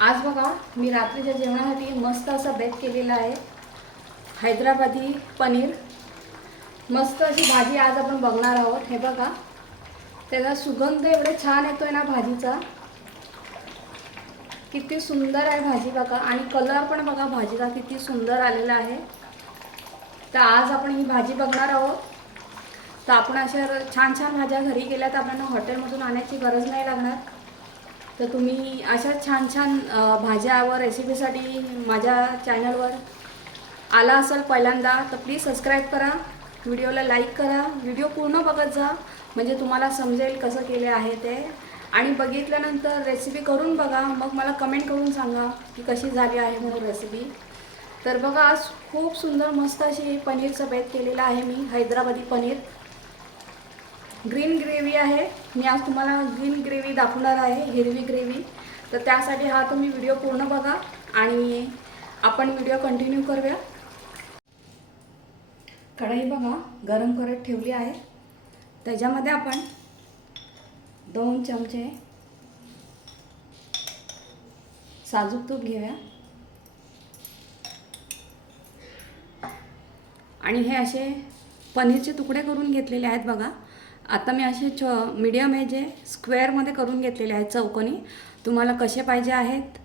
आज बघा मी रात्रीच्या जेवणासाठी मस्त असा बेत केलेला आहे. हैदराबादी पनीर. मस्त अशी भाजी आज आपण बघणार आहोत. हे बघा त्याचा सुगंध एवढे छान येतो आहे ना भाजीचा. किती सुंदर आहे भाजी बघा. आणि कलर पण बघा भाजीचा किती सुंदर आलेला आहे. तर आज आपण ही भाजी बघणार आहोत. तर आपण अशा छान छान भाज्या घरी गेल्या तर आपल्याला हॉटेलमधून आणायची गरज नाही लागणार. तर तुम्ही अशा छान छान भाज्यावर भाज्या व रेसिपीसाठी माझ्या चॅनलवर आला असेल पहिल्यांदा तर प्लीज सबस्क्राईब करा व्हिडिओला लाईक करा व्हिडिओ पूर्ण बघत जा म्हणजे तुम्हाला समजेल कसं केले आहे ते. आणि बघितल्यानंतर रेसिपी करून बघा मग मला कमेंट करून सांगा की कशी झाली आहे म्हणून रेसिपी. तर बघा आज खूप सुंदर मस्त अशी पनीरचं बेत केलेलं आहे मी हैदराबादी पनीर. ग्रीन ग्रेव्ही आहे. मी आज तुम्हाला ग्रीन ग्रेव्ही दाखवणार आहे हिरवी ग्रेव्ही. तर त्यासाठी हा तुम्ही व्हिडिओ पूर्ण बघा आणि आपण व्हिडिओ कंटिन्यू करूया. कढई बघा गरम करत ठेवली आहे. त्याच्यामध्ये आपण दोन चमचे साजूक तूप घेऊया. आणि हे असे पनीरचे तुकडे करून घेतलेले आहेत बघा. आता मी असे च मीडियम आहे जे स्क्वेअरमध्ये करून घेतलेले आहेत चौकोनी. तुम्हाला कसे पाहिजे आहेत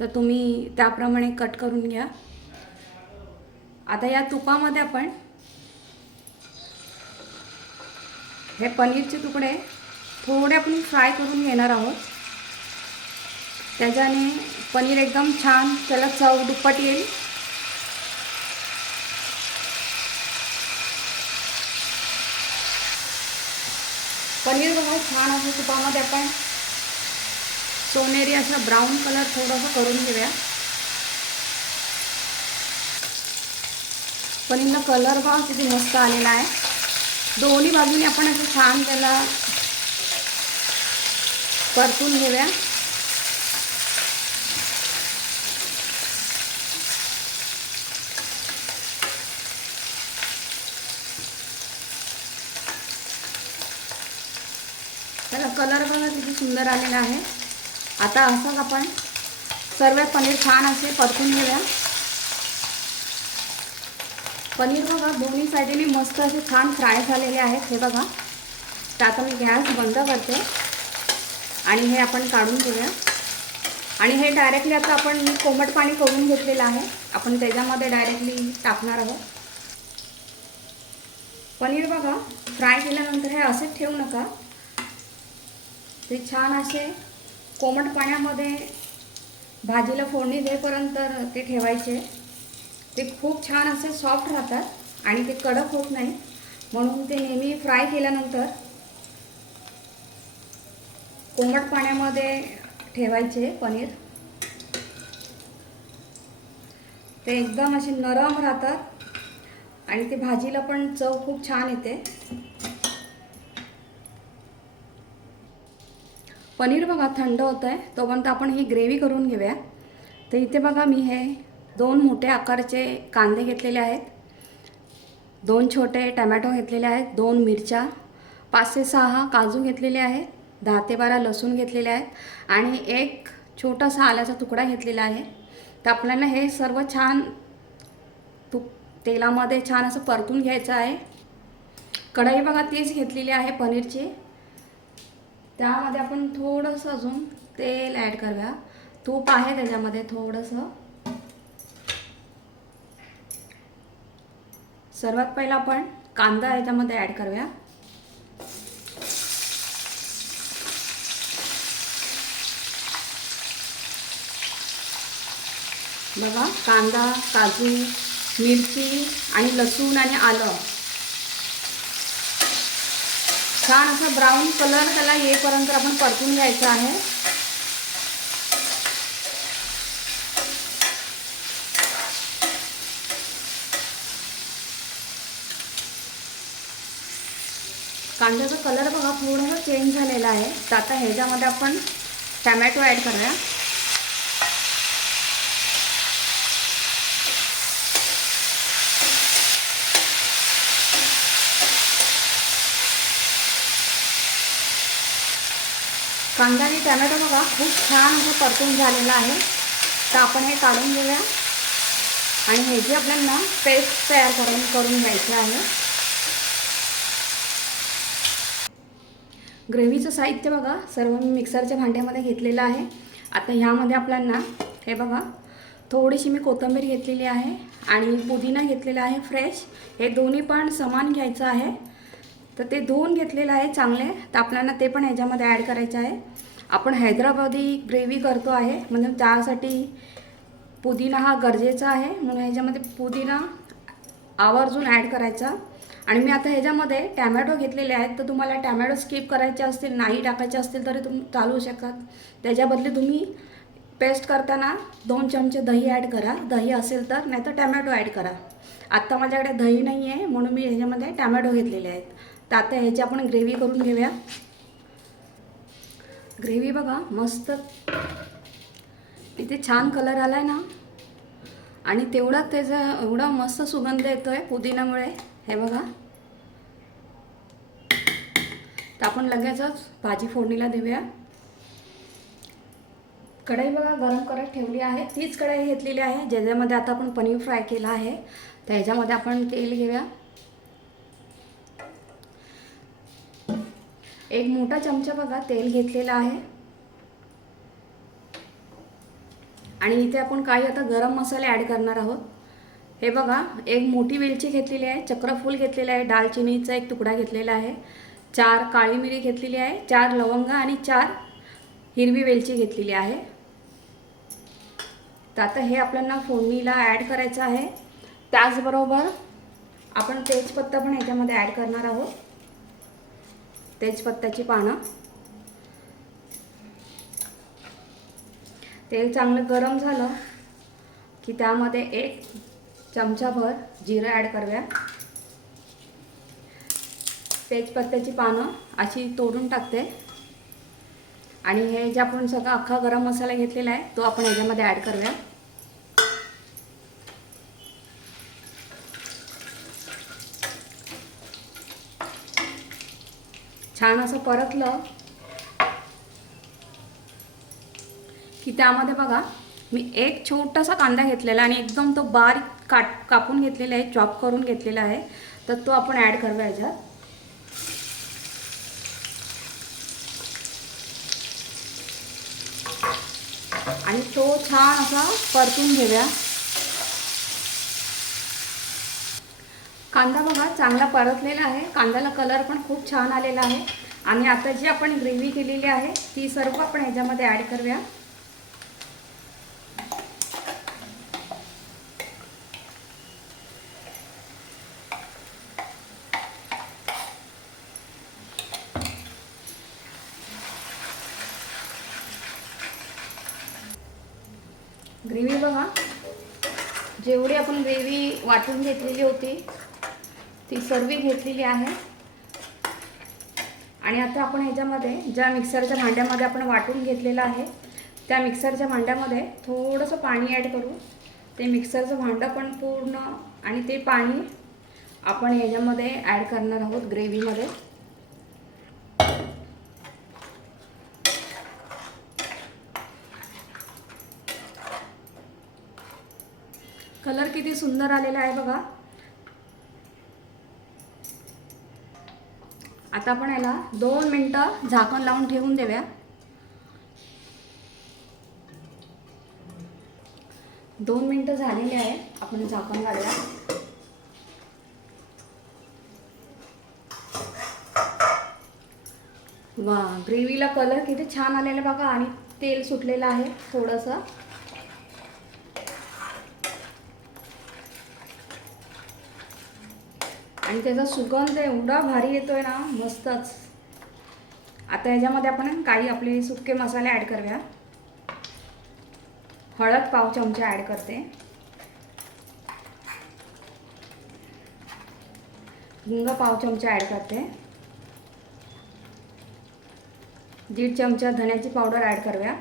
तर तुम्ही त्याप्रमाणे कट करून घ्या. आता या तुपामध्ये आपण हे पनीरचे तुकडे थोडे आपण फ्राय करून घेणार आहोत. त्याच्याने पनीर एकदम छान त्याला चव दुप्पट येईल. पनीर बघा छान असं तुपामध्ये आपण सोनेरी असं ब्राऊन कलर थोडासा करून घेऊया. पनीरला कलर बघा किती मस्त आलेला आहे. दोन्ही बाजूने आपण असं छान त्याला परतून घेऊया त्याला कलर बघा किती सुंदर आलेला आहे. आता असंच आपण सर्व पनीर छान असे परतून घेऊया. पनीर बघा दोन्ही साईडीने मस्त असे छान फ्राय झालेले आहेत. हे बघा तर आता मी गॅस बंद करते आणि हे आपण काढून घेऊया. आणि हे डायरेक्टली आता आपण मी कोमट पाणी करून घेतलेलं आहे. आपण त्याच्यामध्ये डायरेक्टली टाकणार आहोत. पनीर बघा फ्राय केल्यानंतर हे असेच ठेवू नका. ते छान असे कोमट पाण्यामध्ये भाजीला फोडणी देईपर्यंत ते ठेवायचे. ते खूप छान असे सॉफ्ट राहतात आणि ते कडक होत नाही. म्हणून ते नेहमी फ्राय केल्यानंतर कोमट पाण्यामध्ये ठेवायचे पनीर. ते एकदम असे नरम राहतात आणि ते भाजीला पण चव खूप छान येते. पनीर बघा थंड होतं आहे तोपर्यंत आपण ही ग्रेव्ही करून घेऊया. तर इथे बघा मी हे दोन मोठे आकारचे कांदे घेतलेले आहेत. दोन छोटे टमॅटो घेतलेले आहेत दोन मिरच्या पाच ते सहा काजू घेतलेले आहेत दहा ते बारा लसूण घेतलेले आहेत आणि एक छोटासा आल्याचा तुकडा घेतलेला आहे. तर आपल्याला हे सर्व छान तूप तेलामध्ये छान असं परतून घ्यायचं आहे. कढई बघा तीच घेतलेली आहे पनीरची. त्यामध्ये आपण थोडंसं अजून तेल ॲड करूया. तूप आहे त्याच्यामध्ये थोडंसं. सर्वात पहिला आपण कांदा याच्यामध्ये ॲड करूया. बघा कांदा काजू मिरची आणि लसूण आणि आलं. छान असा ब्राऊन कलर त्याला येईपर्यंत आपण परतून घ्यायचा आहे. कांद्याचा कलर बघा पूर्ण चेंज झालेला आहे. तर आता ह्याच्यामध्ये आपण टमॅटो ॲड करूया. कांदा आणि टमॅटो बघा खूप छान असं परतून झालेला आहे. तर आपण हे काढून घेऊया. आणि हे जी आपल्याला पेस्ट तयार करून करून घ्यायची आहे. ग्रेव्हीचं साहित्य बघा सर्व मी मिक्सरच्या भांड्यामध्ये घेतलेलं आहे. आता ह्यामध्ये आपल्याला हे बघा थोडीशी मी कोथिंबीर घेतलेली आहे आणि पुदिना घेतलेला आहे फ्रेश. हे दोन्ही पण समान घ्यायचं आहे. तर ते धुवून घेतलेलं आहे चांगले. तर आपल्याला ते पण ह्याच्यामध्ये ॲड करायचं आहे. आपण हैदराबादी ग्रेव्ही करतो आहे. म्हणजे त्यासाठी पुदिना हा गरजेचा आहे. म्हणून ह्याच्यामध्ये पुदिना आवर्जून ॲड करायचा. आणि मी आता ह्याच्यामध्ये टॅमॅटो घेतलेले आहेत. तर तुम्हाला टॅमॅटो स्किप करायचे असतील नाही टाकायचे असतील तरी तुम चालू शकतात. त्याच्याबदले तुम्ही पेस्ट करताना दोन चमचे दही ॲड करा. दही असेल तर नाही तर टॅमॅटो ॲड करा. आत्ता माझ्याकडे दही नाही आहे म्हणून मी ह्याच्यामध्ये टॅमॅटो घेतलेले आहेत. तर आता ह्याची आपण ग्रेव्ही करून घेऊया. ग्रेव्ही बघा मस्त. इथे छान कलर आला आहे ना. आणि तेवढा त्याचा एवढा मस्त सुगंध येतो आहे पुदिन्यामुळे. हे बघा. तर आपण लगेचच भाजी फोडणीला देऊया. कढई बघा गरम करत ठेवली आहे. तीच कढई घेतलेली आहे ज्याच्यामध्ये आता आपण पनीर फ्राय केला आहे. तर ह्याच्यामध्ये आपण तेल घेऊया. एक मोठा चमचा बघा तेल घेतलेला आहे. आणि इथे आपण काही आता गरम मसाले ॲड करणार आहोत. हे बघा एक मोठी वेलची घेतलेली आहे चक्रफूल घेतलेलं आहे दालचिनीचा एक तुकडा घेतलेला आहे चार काळी मिरी घेतलेली आहे चार लवंगा आणि चार हिरवी वेलची घेतलेली आहे. तर आता हे आपल्याला फोडणीला ॲड करायचं आहे. त्याचबरोबर आपण तेजपत्ता पण ह्याच्यामध्ये ॲड करणार आहोत. तेजपत्त्याची पानं. तेल चांगलं गरम झालं की त्यामध्ये एक चमचाभर जिरं ॲड करूया. तेजपत्त्याची पानं अशी तोडून टाकते. आणि हे जे आपण सगळा अख्खा गरम मसाला घेतलेला आहे तो आपण ह्याच्यामध्ये ॲड करूया. छान असं परतलं की त्यामध्ये बघा मी एक छोटासा कांदा घेतलेला आणि एकदम तो बारीक काट कापून घेतलेला आहे चॉप करून घेतलेला आहे. तर तो आपण ॲड करूया याच्यात. आणि तो छान असा परतून घेऊया. कांदा बघा चांगला परतलेला आहे. कांद्याला कलर पण खूप छान आलेला आहे. आणि आता जी आपण ग्रेव्ही केलेली आहे ती सर्व आपण ह्याच्यामध्ये ॲड करूया. ग्रेव्ही बघा. जेवढी आपण ग्रेव्ही वाटून घेतलेली होती ती सर्व घेतलेली आहे. आणि आता आपण ह्याच्यामध्ये ज्या मिक्सरच्या भांड्यामध्ये आपण वाटून घेतलेलं आहे त्या मिक्सरच्या भांड्यामध्ये थोडंसं पाणी ॲड करू. ते मिक्सरचं भांडं पण पूर्ण आणि ते पाणी आपण ह्याच्यामध्ये ॲड करणार आहोत ग्रेव्हीमध्ये कलर किती सुंदर आलेला आहे बघा. आता आपण याला दोन मिनटं झाकण लावून ठेवून देऊया. दोन मिनटं झालेली आहे आपण झाकण घालूया. वा ग्रेव्हीला कलर किती छान आलेला बघा आणि तेल सुटलेलं आहे थोडंसं. आणि त्याचा सुगंध एवढा भारी येतोय ना मस्तच. आता याच्यामध्ये आपण काही आपले सुके मसाले ॲड करूया. हळद पाव चमचा ॲड करते. हिंग पाव चमचा ॲड करते. दीड चमचा धण्याची पावडर ॲड करूया.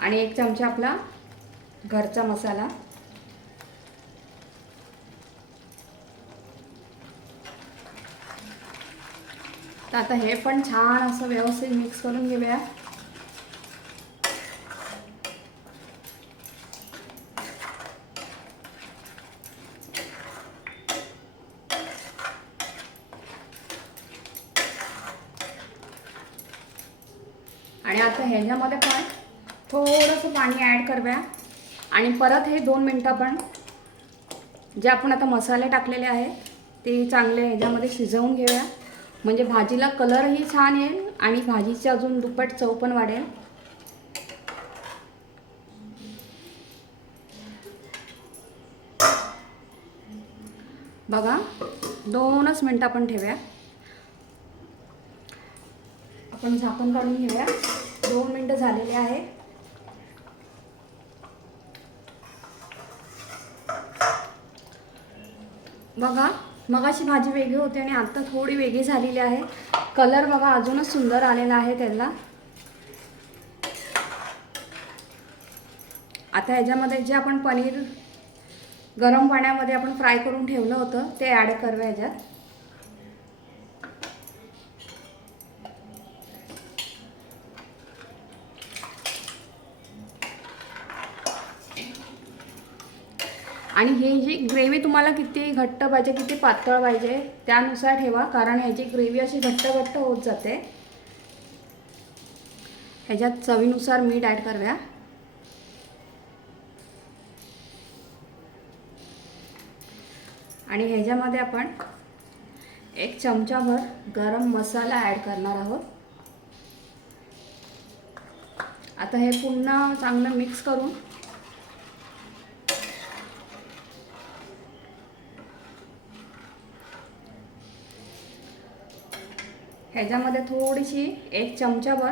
आणि एक चमचा आपला घरचा मसाला. तर आता हे पण छान असं व्यवस्थित मिक्स करून घेऊया. आणि आता ह्याच्यामध्ये पण थोडंसं पाणी ॲड करूया. आणि परत हे दोन मिनटं पण जे आपण आता मसाले टाकलेले आहेत ते चांगले ह्याच्यामध्ये शिजवून घेऊया. म्हणजे भाजीला कलरही छान येईल आणि भाजीची अजून दुप्पट चव पण वाढेल. बघा दोनच मिनटं आपण ठेवूया. आपण झाकण काढून घेऊया. दोन मिनटं झालेले आहे. बघा मगाशी भाजी वेगळी होती आणि आता थोडी वेगळी झालेली आहे. कलर बघा अजूनच सुंदर आलेला आहे त्याला आता ह्याच्यामध्ये जे आपण पनीर गरम पाण्यामध्ये आपण फ्राय करून ठेवलं होतं ते ॲड करूया ह्याच्यात. आणि हे जी ग्रेव्ही तुम्हाला किती घट्ट पाहिजे किती पातळ पाहिजे त्यानुसार ठेवा कारण ह्याची ग्रेव्ही अशी घट्ट घट्ट होत जाते. ह्याच्यात चवीनुसार मीठ ॲड करूया. आणि ह्याच्यामध्ये आपण एक चमचाभर गरम मसाला ॲड करणार आहोत. आता हे पुन्हा चांगलं मिक्स करून ह्याच्यामध्ये थोडीशी एक चमचाभर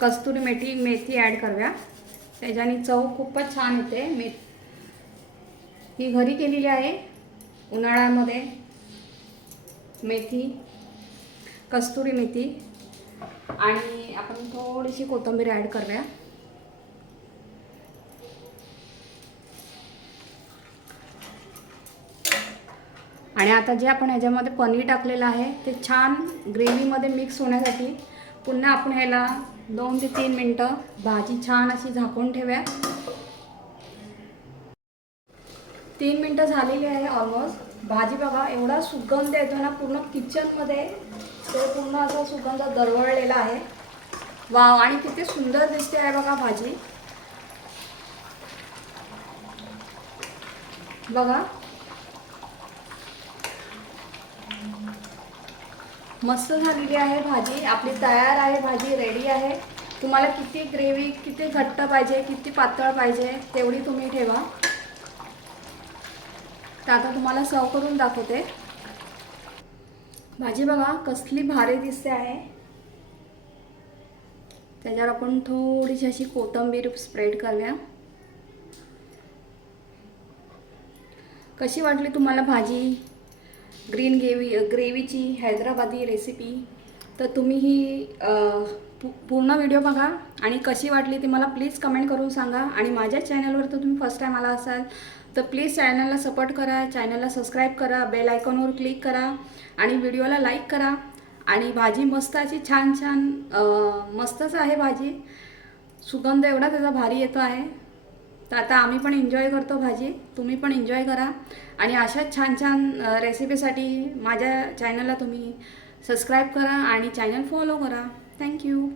कस्तुरी मेथी मेथी ॲड करूया. त्याच्याने चव खूपच छान येते. मे ही घरी केलेली आहे. उन्हाळ्यामध्ये मेथी कस्तुरी मेथी आणि आपण थोडीशी कोथिंबीर ॲड करूया. आणि आता जे आपण ह्याच्यामध्ये पनीर टाकलेलं आहे ते छान ग्रेव्हीमध्ये मिक्स होण्यासाठी पुन्हा आपण ह्याला दोन ते तीन मिनटं भाजी छान अशी झाकून ठेवूया. तीन मिनटं झालेली आहे ऑलमोस्ट भाजी बघा एवढा सुगंध येतो ना पूर्ण किचनमध्ये ते पूर्ण असा सुगंध दरवळलेला आहे. वाव आणि किती सुंदर दिसते आहे बघा भाजी. बघा मस्त झालेली आहे भाजी. आपली तयार आहे भाजी रेडी आहे. तुम्हाला किती ग्रेव्ही किती घट्ट पाहिजे किती पातळ पाहिजे तेवढी तुम्ही ठेवा. तर आता तुम्हाला सर्व करून दाखवते. भाजी बघा कसली भारी दिसते आहे. त्याच्यावर आपण थोडीशी अशी कोथिंबीर स्प्रेड करूया. कशी वाटली तुम्हाला भाजी? ग्रीन ग्रेव्ही ग्रेव्हीची हैदराबादी रेसिपी तर तुम्ही ही पूर्ण व्हिडिओ बघा आणि कशी वाटली ती मला प्लीज कमेंट करून सांगा. आणि माझ्या चॅनलवर तर तुम्ही फर्स्ट टाईम आला असाल तर प्लीज चॅनलला सपोर्ट करा चॅनलला सबस्क्राईब करा बेल आयकॉनवर क्लिक करा आणि व्हिडिओला लाईक करा. आणि भाजी मस्त अशी छान छान मस्तच आहे भाजी. सुगंध एवढा त्याचा भारी येतो आहे. तर आता आम्ही पण एन्जॉय करतो भाजी. तुम्ही पण एन्जॉय करा. आणि अशाच छान छान रेसिपीसाठी माझ्या चॅनलला तुम्ही सबस्क्राईब करा आणि चॅनल फॉलो करा. थँक्यू